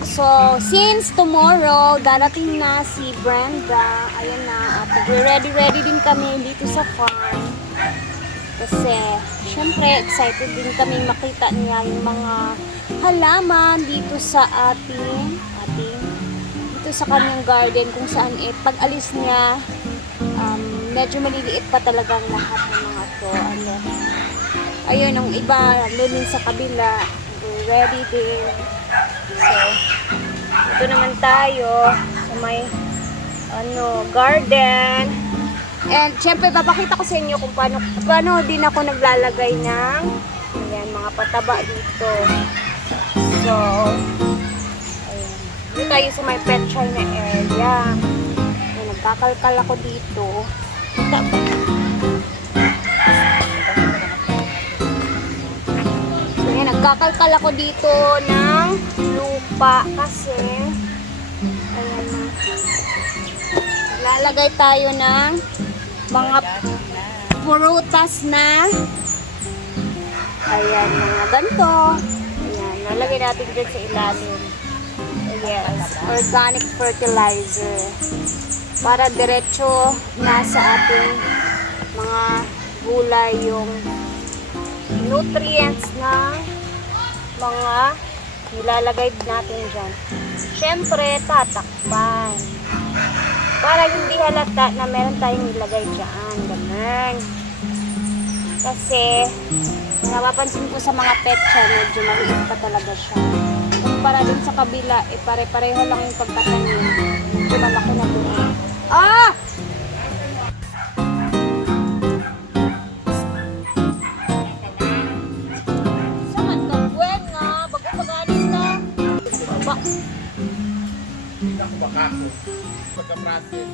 So, since tomorrow, darating na si Brenda. Ayan na. At nagre-ready-ready din kami dito sa farm. Kasi, syempre, excited din kami makita niya yung mga halaman dito sa ating, ating, dito sa kanyang garden kung saan eh, pag alis niya, um, medyo maliliit pa talagang lahat ng mga to. Ano, ayun, ang iba, lunin sa kabila, ready din. So, ito naman tayo sa may ano, garden. And syempre, papakita ko sa inyo kung paano, paano din ako naglalagay ng ayan, mga pataba dito. So, ayan. Dito tayo sa may pet shop na area. Ayan, nagkakalkal ako dito. Kita nagkakalkal ako dito ng lupa kasi ayan na. Lalagay tayo ng mga prutas na ayan, mga ganito. Ayan, lalagay natin dyan sa ilalim. Yes, organic fertilizer. Para diretso na sa ating mga gulay yung nutrients ng mga nilalagay natin dyan. Siyempre, tatakpan. Para hindi halata na meron tayong nilagay dyan. Ganun. Kasi, napapansin ko sa mga pet siya, medyo maliit pa talaga siya. Kumpara din sa kabila, eh pare-pareho lang yung pagkatanim. Medyo malaki na doon. Ah! Hindi ako makako. Pagka-process.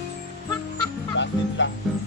Process lang.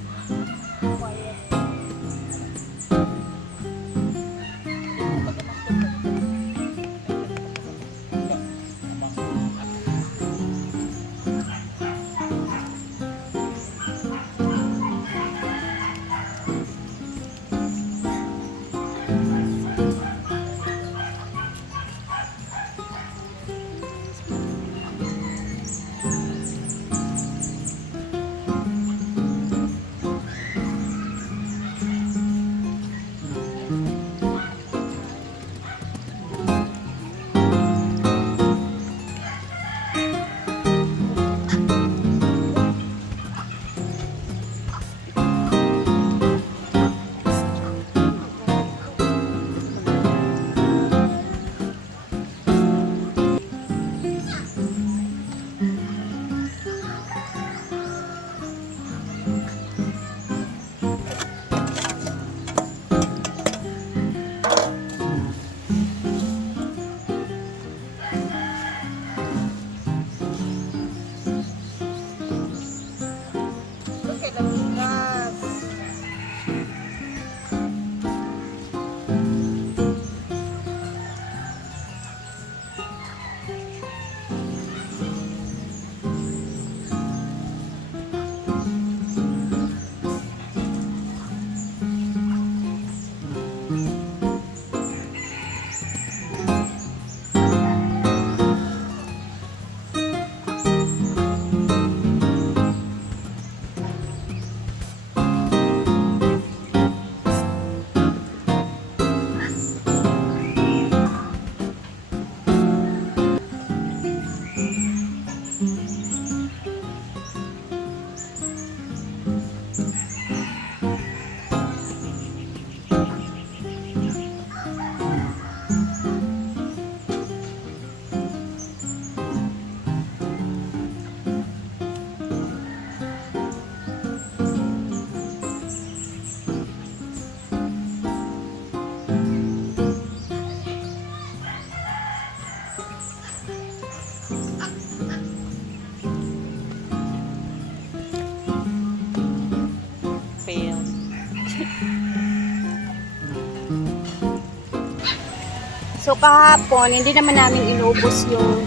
So kahapon, hindi naman namin inubos yung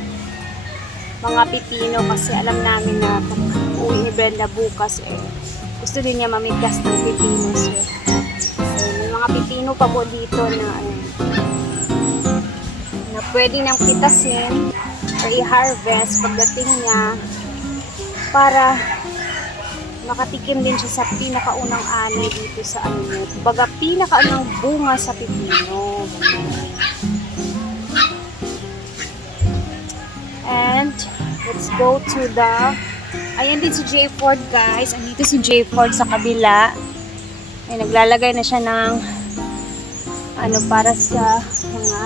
mga pipino kasi alam namin na pag uwi ni Brenda bukas eh, gusto din niya mamigas ng pipino. So, so may mga pipino pa po dito na ano, na pwede nang pitasin pre-harvest pagdating niya para makatikim din siya sa pinakaunang ani dito sa ano. Baga pinakaunang bunga sa pipino. And let's go to the Ayan din si J Ford guys. Andito si J Ford sa kabila. Ay naglalagay na siya ng ano para sa mga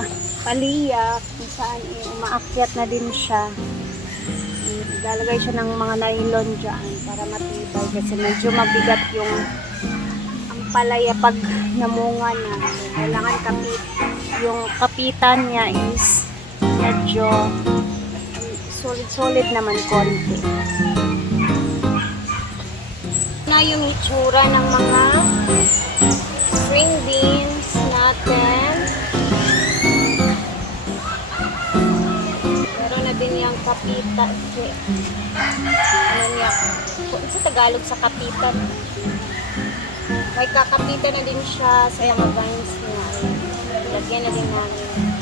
paliyak kung saan eh, umaakyat na din siya. Naglalagay siya ng mga nylon dyan para matibay kasi medyo mabigat yung ang palaya pag namunga na. So, kailangan kapit. Yung kapitan niya is medyo solid-solid naman konti. Na yung itsura ng mga string beans natin. Meron na din yung kapita. eh, Ano niya? Sa Tagalog sa kapitan. May kakapitan na din siya sa mga vines niya. Lagyan na din namin.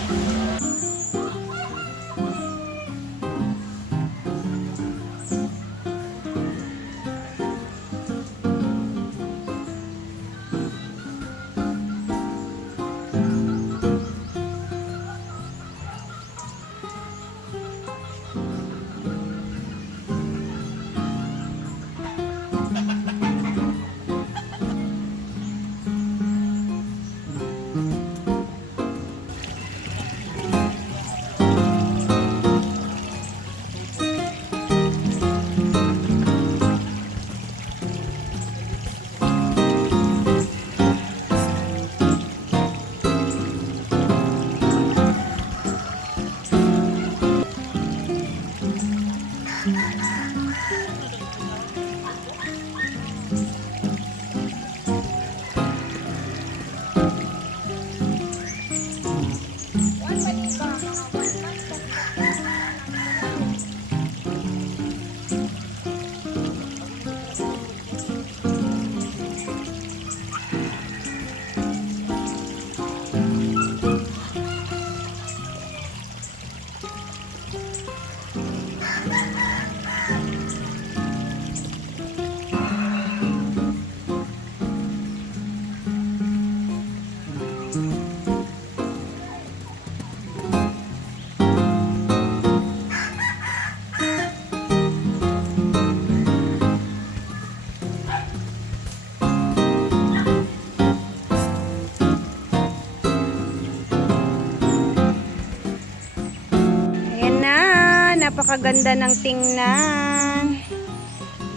Napakaganda ng tingnan.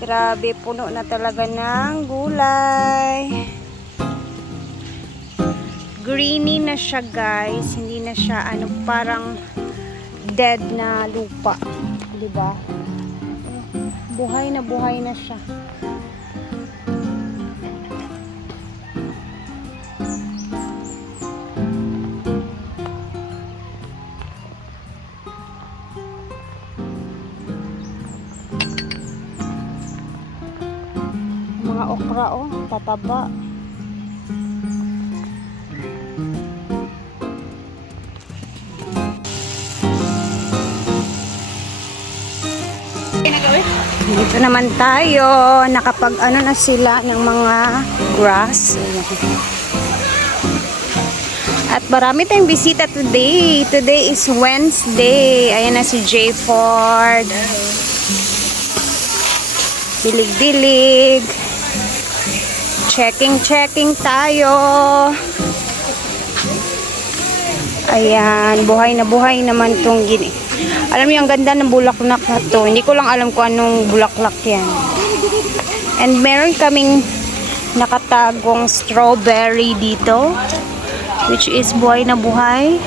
Grabe, puno na talaga ng gulay. Greeny na siya guys, hindi na siya ano parang dead na lupa, ba? Buhay na buhay na siya. Mga okra oh, tataba. Dito naman tayo, nakapag ano na sila ng mga grass. At marami tayong bisita today. Today is Wednesday. Ayan na si J Ford. Dilig-dilig. Checking-checking tayo. Ayan, buhay na buhay naman tong gini. Alam niyo, ang ganda ng bulaklak na to. Hindi ko lang alam kung anong bulaklak yan. And meron kaming nakatagong strawberry dito. Which is buhay na buhay.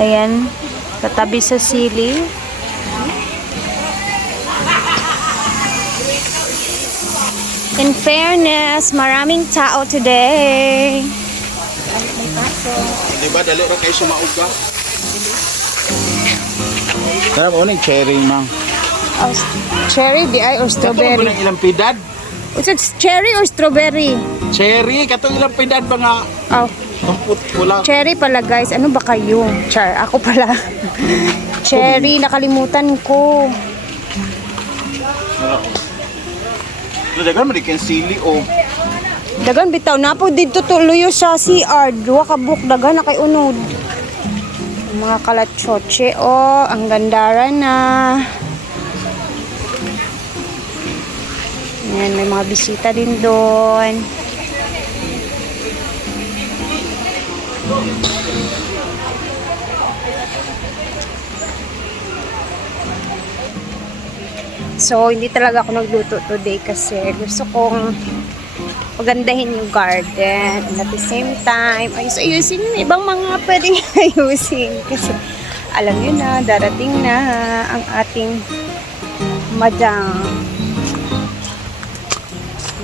Ayan, katabi sa sili. In fairness, maraming tao today. Di ba, dali ra kayo sumaog ba? Tara mo ni cherry mang. Oh, cherry di ay or Katong strawberry? mo ng ilang pidad? Is it cherry or strawberry? Cherry, katong ilang pidad ba nga? Oh, Tumput pula. Cherry pala guys. Ano ba kayo? Char, ako pala. Cherry, nakalimutan ko. Ano dagan man ikin sili o. Dagan bitaw na po dito tuloy sa CR. Duwa ka dagan na kay unod. Mga kalatsoche oh, ang gandara na. Yan, may mga bisita din doon. So, hindi talaga ako nagluto today kasi gusto kong pagandahin yung garden. And at the same time, ayus-ayusin yung ibang mga pwedeng ayusin. Kasi alam nyo na, darating na ang ating madam.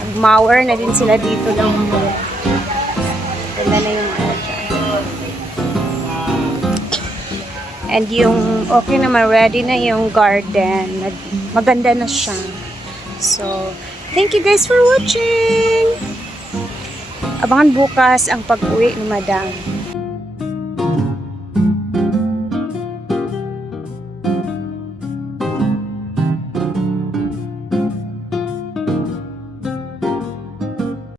Nag-mower na din sila dito ng ganda na yung And yung okay naman, ready na yung garden. Maganda na siya. So, thank you guys for watching! Abangan bukas ang pag-uwi ni Madam.